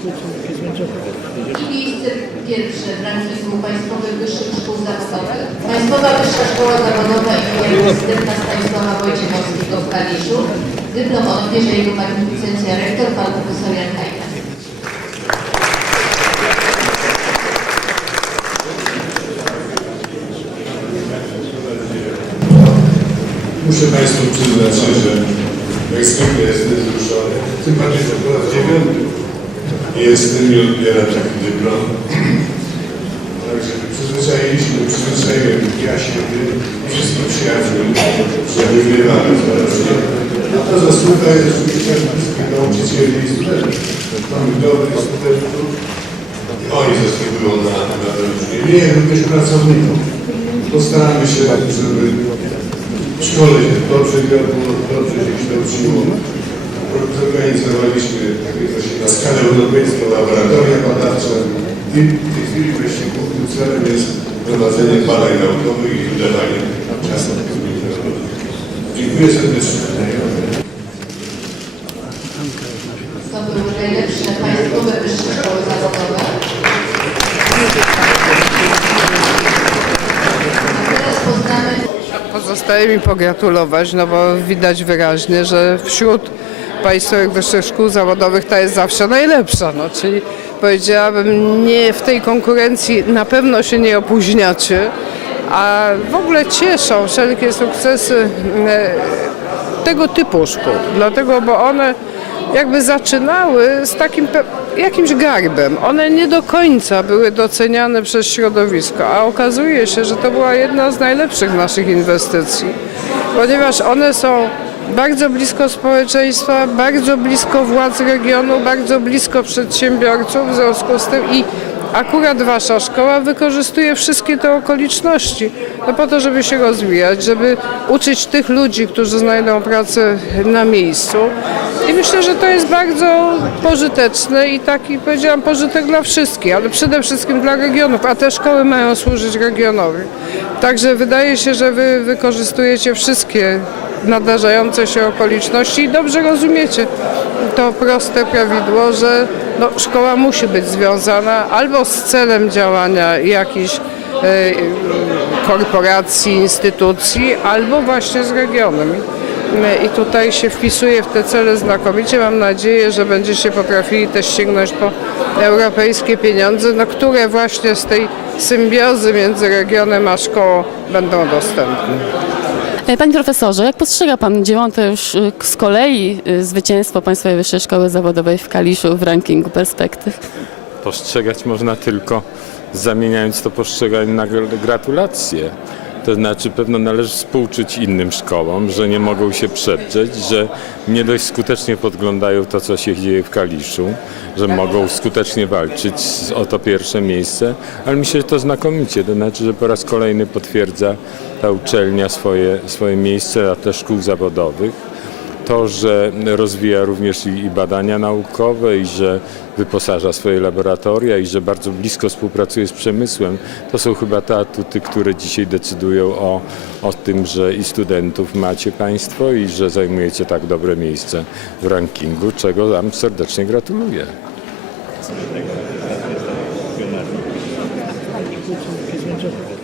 Miejsce pierwsze w rankingu Państwowych Wyższych Szkół Zawodowych. Państwowa Wyższa Szkoła Zawodowa im. prezydenta Stanisława Wojciechowskiego w Kaliszu. Dyplom odbierze jego magnificencja rektor, pan profesor Jan Kajta. Muszę Państwu przyznać że jak zwykle jestem wzruszony. Tym bardziej, że po raz dziewiąty jestem i odbieram taki dyplom. Także przyzwyczailiśmy, przyzwyczaiłem ja siebie wszystkich przyjaciół, że wygrywamy coraz A to zasługa jest wszystkich nauczycieli i studentów. Mamy dobrych studentów i oni zasługują na, na wyróżnienie, jak również pracowników. Postaramy się, żeby w szkole się dobrze wiodło, dobrze się kształciło. Zorganizowaliśmy na skalę europejską laboratoria badawcze w tej chwili właśnie głównym celem jest prowadzenie badań naukowych i wydawanie czasu. Dziękuję serdecznie. To były najlepsze Państwowe Wyższe Szkoły Zawodowe. Pozostaje mi pogratulować, no bo widać wyraźnie, że wśród państwowych wyższych szkół zawodowych ta jest zawsze najlepsza. No, czyli powiedziałabym, nie w tej konkurencji na pewno się nie opóźniacie, a w ogóle cieszą wszelkie sukcesy e, tego typu szkół. Dlatego, bo one jakby zaczynały z takim jakimś garbem. One nie do końca były doceniane przez środowisko, a okazuje się, że to była jedna z najlepszych naszych inwestycji, ponieważ one są bardzo blisko społeczeństwa, bardzo blisko władz regionu, bardzo blisko przedsiębiorców, w związku z tym i akurat wasza szkoła wykorzystuje wszystkie te okoliczności no po to, żeby się rozwijać, żeby uczyć tych ludzi, którzy znajdą pracę na miejscu. I myślę, że to jest bardzo pożyteczne i taki, powiedziałam, pożytek dla wszystkich, ale przede wszystkim dla regionów, a te szkoły mają służyć regionowi. Także wydaje się, że wy wykorzystujecie wszystkie nadarzające się okoliczności i dobrze rozumiecie to proste prawidło, że no, szkoła musi być związana albo z celem działania jakichś e, korporacji, instytucji, albo właśnie z regionem. I tutaj się wpisuje w te cele znakomicie. Mam nadzieję, że będziecie potrafili też sięgnąć po europejskie pieniądze, no, które właśnie z tej symbiozy między regionem a szkołą będą dostępne. E, Panie profesorze, jak postrzega pan dziewiąte już y, z kolei y, zwycięstwo Państwowej Wyższej Szkoły Zawodowej w Kaliszu w rankingu perspektyw? postrzegać można tylko zamieniając to postrzeganie na gr- gratulacje. To znaczy pewno należy współczuć innym szkołom, że nie mogą się przeprzeć, że nie dość skutecznie podglądają to, co się dzieje w Kaliszu, że mogą skutecznie walczyć o to pierwsze miejsce, ale myślę, że to znakomicie, to znaczy, że po raz kolejny potwierdza ta uczelnia swoje, swoje miejsce na tle szkół zawodowych to, że rozwija również i badania naukowe i że wyposaża swoje laboratoria i że bardzo blisko współpracuje z przemysłem. To są chyba te atuty, które dzisiaj decydują o, o tym, że i studentów macie Państwo i że zajmujecie tak dobre miejsce w rankingu, czego Wam serdecznie gratuluję. Thank you.